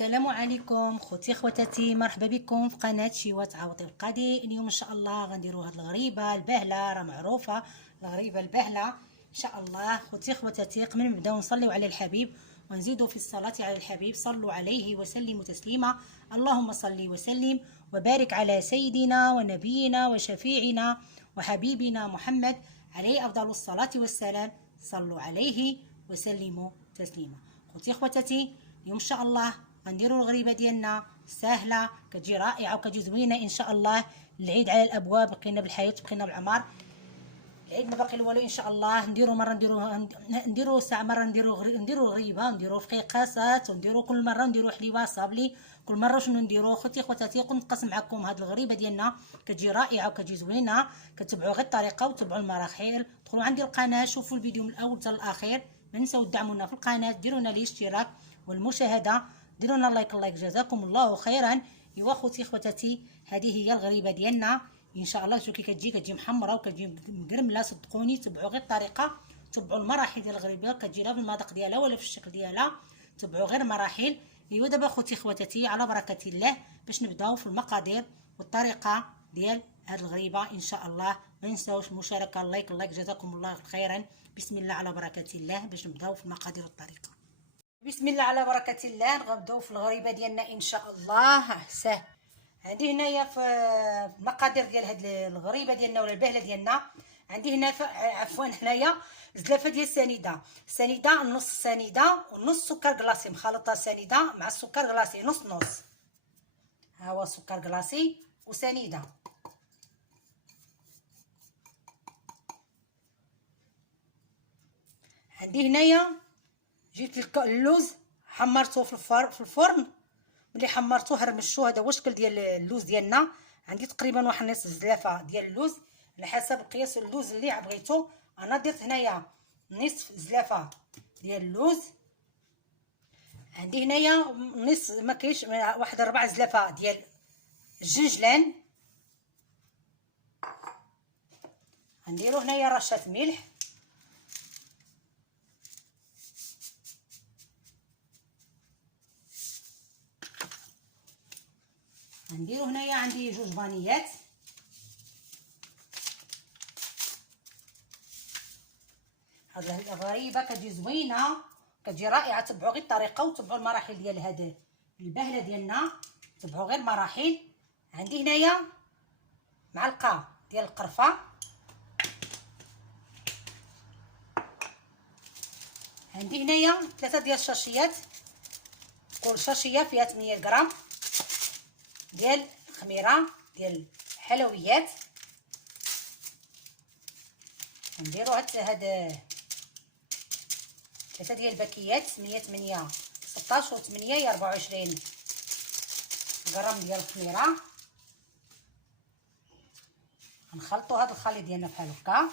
السلام عليكم خوتي خواتاتي، مرحبا بكم في قناه شيوات عوضي القادي. اليوم ان شاء الله غنديروا هاد الغريبه الباهله، راه معروفه الغريبه الباهله ان شاء الله. خوتي خواتاتي، قبل ما نبداو نصليو على الحبيب ونزيدوا في الصلاه على الحبيب، صلوا عليه وسلموا تسليما. اللهم صل وسلم وبارك على سيدنا ونبينا وشفيعنا وحبيبنا محمد عليه افضل الصلاه والسلام. صلوا عليه وسلموا تسليما. خوتي خواتاتي، اليوم ان شاء الله غنديروا الغريبه ديالنا سهله، كتجي رائعه وكتجي زوينه ان شاء الله. العيد على الابواب، بقينا بالحياه بقينا بالعمر، العيد ما باقي والو ان شاء الله. نديروا مره نديروا ساعه، مره نديروا غريبه، نديروا فقيقاسات، ونديروا كل مره نديروا حليوه صابلي. كل مره شنو نديروا خوتي خواتاتي؟ قلت نقسم معكم هاد الغريبه ديالنا، كتجي رائعه وكتجي زوينه. كتبعوا غير الطريقه وتبعوا المراحل. دخلوا عندي القناه، شوفوا الفيديو من الاول حتى الاخير. ما نساو تدعمونا في القناه، ديروا لنا الاشتراك والمشاهده، ديروا لنا لايك جزاكم الله خيرا. ايوا خوتي خواتاتي، هذه هي الغريبه ديالنا ان شاء الله. شوفوا كي كتجي محمره وكتجي مقرمله، صدقوني تبعوا غير الطريقه، تبعوا المراحل ديال الغريبه. كتجي لا في المذاق ديالها ولا في الشكل ديالها، تبعوا غير المراحل. ايوا دابا خوتي خواتاتي، على بركه الله باش نبداو في المقادير والطريقه ديال هاد الغريبه ان شاء الله. ما ننساوش المشاركه، اللايك جزاكم الله خيرا. بسم الله على بركه الله باش نبداو في المقادير والطريقه. بسم الله على بركه الله، نبداو في الغريبه ديالنا ان شاء الله. سهل. عندي هنايا في المقادير ديال هاد الغريبه ديالنا ولا البهله ديالنا، عندي هنا عفوا هنايا زلافه ديال سنيده، نص سنيده ونص سكر كلاصي مخلطه، سنيده مع السكر كلاصي نص نص. ها هو السكر كلاصي وسنيده. عندي هنايا جبت اللوز، حمرته في الفرن. ملي حمرته هرمشته، هذا هو الشكل ديال اللوز ديالنا. عندي تقريبا واحد نصف زلافه ديال اللوز على حسب قياس اللوز اللي بغيتو. انا درت هنايا نصف زلافه ديال اللوز. عندي هنايا نص، ما كاينش، واحد 4 زلافه ديال الجنجلان. غنديرو هنايا رشه ملح. غنديرو هنايا عندي 2 فانيات. هاد الغريبه كتجي زوينه كتجي رائعه. تبعوا غير الطريقه وتبعوا المراحل ديال هاد البهله ديالنا، تبعوا غير المراحل. عندي هنايا معلقه ديال القرفه. عندي هنايا 3 ديال الشاشيات، كل شاشيه فيها 8 غرام ديال خميره ديال الحلويات. نديرو هاد 3 ديال الباكيات، 8 16 و 8 24 غرام ديال الخميره. غنخلطوا هاد الخليط ديالنا بحال هكا.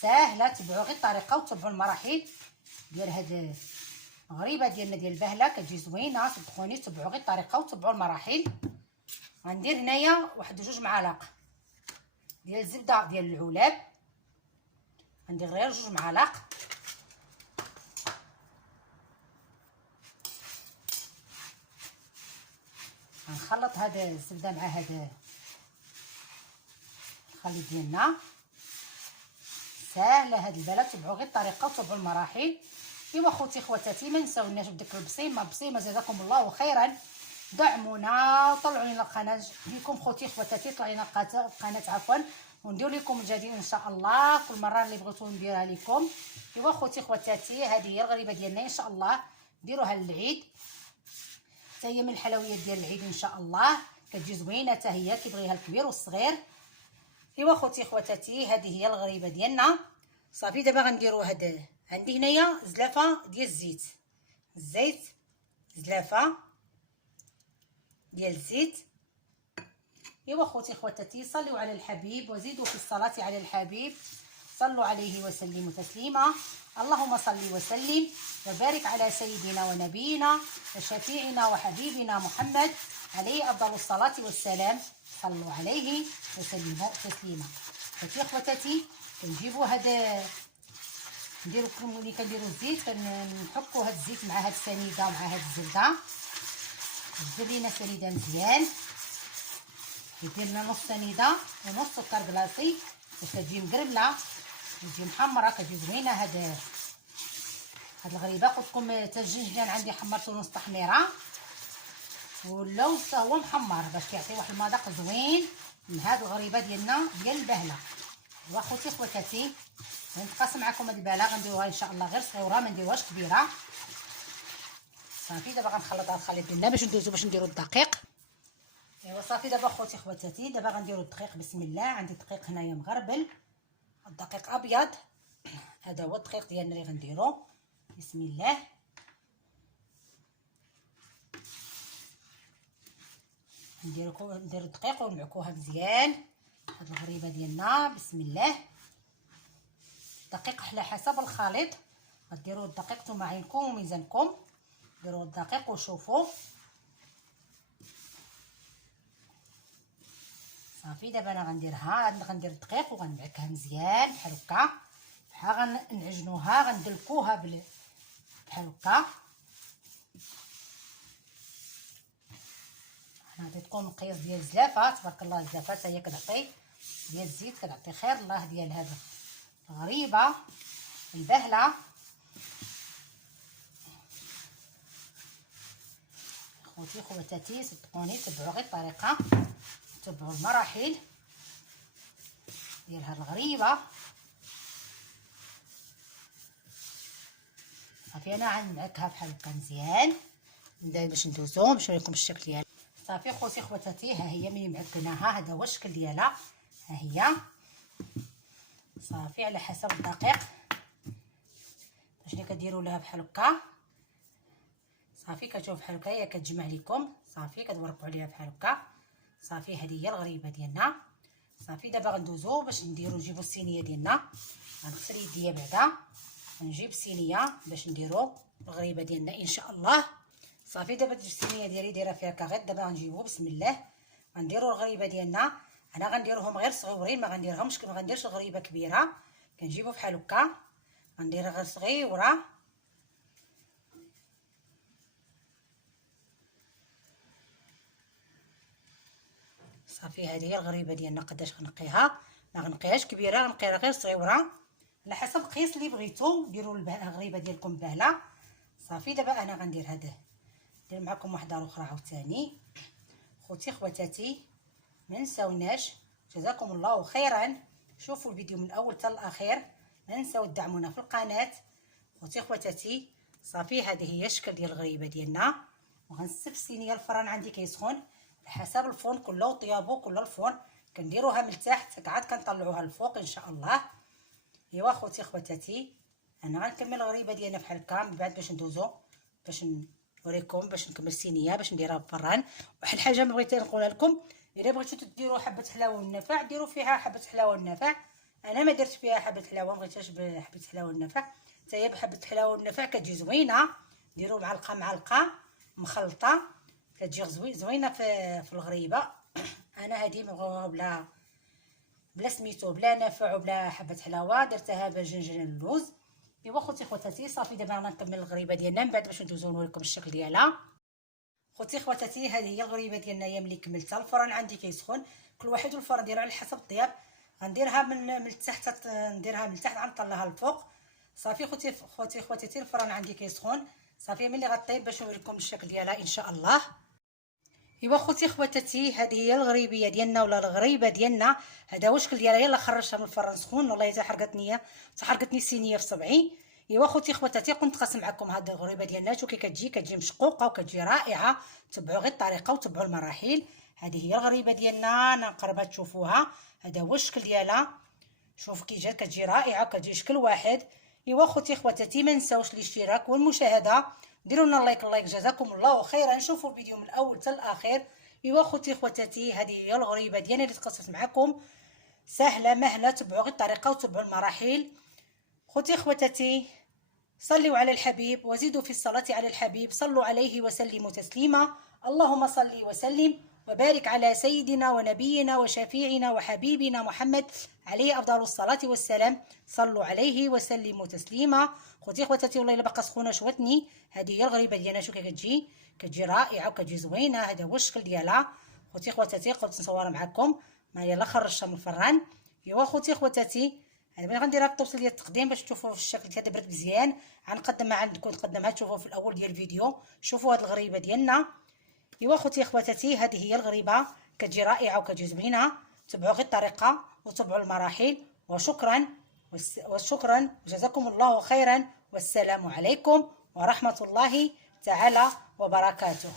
ساهله، تبعوا غير الطريقه وتبعوا المراحل ديال هاد الغريبه ديالنا ديال البهله، كتجي زوينه صدقوني. تبعوا غير الطريقه وتبعوا المراحل. غندير هنايا واحد 2 معالق ديال الزبده ديال العلاب، غندير غير 2 معالق. غنخلط هاد الزبده مع هاد الخليط ديالنا. ساهله هاد البهله، تبعوا غير الطريقه وتبعوا المراحل. ايوا خوتي خواتاتي، ما نساوناش بديك البصيمه جزاكم الله خيرا. دعمونا وطلعوا لنا القناه ديالكم خوتي خواتاتي، طلع لنا القناه عفوا، وندير لكم الجديد ان شاء الله كل مره اللي بغيتو نديرها لكم. ايوا خوتي خواتاتي، هذه هي الغريبه ديالنا ان شاء الله. ديروها للعيد، حتى هي من الحلويات ديال العيد ان شاء الله. كتجي زوينه حتى هي، كيبغيها الكبير والصغير. ايوا خوتي خواتاتي، هذه هي الغريبه ديالنا. صافي دابا غنديرو هاد، عندي هنايا زلافه ديال الزيت، زلافه ديال الزيت. ايوا خوتي خواتاتي، صلوا على الحبيب وزيدوا في الصلاه على الحبيب. صلوا عليه وسلموا تسليما. اللهم صل وسلم وبارك على سيدنا ونبينا وشفيعنا وحبيبنا محمد عليه افضل الصلاه والسلام. صلوا عليه وسلموا تسليما. خوتي خواتاتي، كنجيبوا هاد، نديرو ملي كنديرو الزيت، كنحكوا هاد الزيت مع هاد السنيده ومع هاد الزبده. دير لينا سنيده مزيان، يدير لنا نص سنيده ونص سكر كلاصي باش تجي مقربله وتجي محمره كتجي زوينه. هاد الغريبه قلت لكم حتى الجنجلان عندي حمرته نص تحميره واللوز هو محمر باش كيعطي واحد المذاق زوين من هاد الغريبه ديالنا ديال البهله. واخوتي خواتاتي غنتقاسم معكم هاد البهله، غنديروها ان شاء الله غير صغيره ما نديروهاش كبيره. صافي دابا غنخلطها الخليط ديالنا باش نديرو الدقيق. ايوا صافي دابا خوتي خواتاتي دابا غنديرو الدقيق. بسم الله، عندي الدقيق هنايا مغربل، الدقيق ابيض، هذا هو الدقيق ديالنا اللي غنديرو. بسم الله، نديرو الدقيق ونمعكوها مزيان هاد الغريبه ديالنا. بسم الله، الدقيق على حسب الخليط غديروا الدقيق نتوما عينكم وميزانكم، ديروا الدقيق وشوفوا. صافي دابا انا غندير الدقيق وغنمعكها مزيان بحال هكا، بحال غنعجنوها غندلكوها بحال هكا. انا عطيتكم مقياس ديال الزلافه، تبارك الله الزلافه حتى هي كتعطي ديال الزيت، كتعطي خير الله ديال هذا الغريبه البهله. خوتي خواتاتي صدقوني تبعوا غير الطريقه، تبعوا المراحل ديال هاد الغريبه. صافي انا غنمعكها بحال هكا مزيان باش ندوزو باش نوريكم الشكل ديالها. صافي خوتي خواتاتي ها هي ملي معكناها هذا هو الشكل ديالها، ها هي. صافي على حسب الدقيق باش اللي كديروا لها بحال هكا. صافي كتشوف بحال هكا هي كتجمع لكم، صافي كتورقوا عليها بحال هكا. صافي هذه هي الغريبه ديالنا. صافي دابا غندوزو باش نجيبو الصينيه ديالنا. غنغسل يديا بعدا ونجيب الصينيه باش نديرو الغريبه ديالنا ان شاء الله. صافي دابا الصينيه ديالي دايره فيها كاغيط، دابا غنجيبو بسم الله غنديرو الغريبه ديالنا. انا غنديروهم غير صغيورين، ما غنديرش الغريبه كبيره، كنجيبو بحال هكا غنديرها غير صغيوره. صافي هذه هي الغريبه ديالنا. قداش غنقيها؟ ما غنقيهاش كبيره، غنقيها غير صغيوره على حسب القياس اللي بغيتو ديروا الغريبه ديالكم بهله. صافي دابا انا غندير هذا، ندير معكم واحده اخرى عاوتاني. خوتي خواتاتي ما نساوناش، جزاكم الله خيرا، شوفوا الفيديو من الاول حتى الاخير، ما نساو تدعمونا في القناه. خوتي خواتاتي صافي هذه هي الشكل ديال الغريبه ديالنا. وغنسف الصينيه الفران عندي كيسخن حسب الفرن كله وطيابو كله الفرن، كنديروها من التحت عاد كنطلعوها الفوق ان شاء الله. ايوا خوتي خواتاتي انا غنكمل الغريبه ديالنا بحال هكا من بعد باش ندوزو باش نوريكم باش نكمل الصينيه باش نديرها بالفران. واحد الحاجه بغيت نقولها لكم، الا بغيتو ديروا حبه حلاوه والنفع ديروا فيها حبه حلاوه والنفع. انا ما درت فيها حبه حلاوه، ما بغيتهاش بحبه حلاوه والنفع، حتى هي بحبه حلاوه والنفع كتجي زوينه. ديروا معلقه مخلطه كتجي زوينه في الغريبه. انا هذه مبغاوها بلا سميتو بلا نفع وبلا حبه حلاوه، درتها بالجنجل اللوز. ايوا خوتي خواتاتي صافي دابا غنكمل الغريبه ديالنا من بعد باش ندوزو نوريكم الشكل ديالها. خوتي خواتاتي هذه هي الغريبه ديالنا هي ملي كملتها. الفران عندي كيسخن، كل واحد والفران ديالو على حسب الطياب. غنديرها من التحت، نديرها من التحت غنطلعها للفوق. صافي خوتي خواتاتي الفران عندي كيسخن، صافي ملي غطيب باش نوريكم الشكل ديالها ان شاء الله. ايوا خوتي خواتاتي هذه هي الغريبيه ديالنا ولا الغريبه ديالنا، هذا هو الشكل ديالها. يلا خرجتها من الفران سخون، والله حتى حرقتني الصينيه في صبعي. ايوا خوتي خواتاتي قلت نتقاسم معكم هذه الغريبه ديالنا. شوفوا كي كتجي مشقوقه وكتجي رائعه. تبعوا غير الطريقه وتبعوا المراحل. هذه هي الغريبه ديالنا، انا نقربها تشوفوها. هذا هو الشكل ديالها، شوفوا كي جات كتجي رائعه وكتجي شكل واحد. ايوا خوتي خواتاتي ما نساوش الاشتراك والمشاهده، ديروا لنا اللايك جزاكم الله خيرا. نشوفوا الفيديو من الاول حتى الاخير. ايوا خوتي خواتاتي هذه هي الغريبه ديالي اللي تقصصت معكم، سهله مهله. تبعوا غير الطريقه وتبعوا المراحل. خوتي خواتاتي صلوا على الحبيب وزيدوا في الصلاه على الحبيب، صلوا عليه وسلموا تسليما. اللهم صل وسلم وبارك على سيدنا ونبينا وشفيعنا وحبيبنا محمد عليه افضل الصلاه والسلام. صلوا عليه وسلموا تسليما. خوتي خواتاتي والله الا باقا سخونه شوتني. هذه هي الغريبه ديالنا، شو كتجي كتجي رائعه وكتجي زوينه. هذا هو الشكل ديالها خوتي خواتاتي. قلت نصورها معكم. ما يلا خرجتها من الفران. ايوا خوتي خواتاتي انا غنديرها بالطوسه ديال التقديم باش تشوفوا في الشكل ديالها برد مزيان. غنقدمها عندكم نقدمها تشوفوا في الاول ديال الفيديو. شوفوا هاد الغريبه ديالنا. ايوا خوتي خواتاتي هذه هي الغريبه كتجي رائعه وكتجي زوينه. تبعوا غير الطريقه وتبعوا المراحل. وشكرا وشكرا وجزاكم الله خيرا. والسلام عليكم ورحمه الله تعالى وبركاته.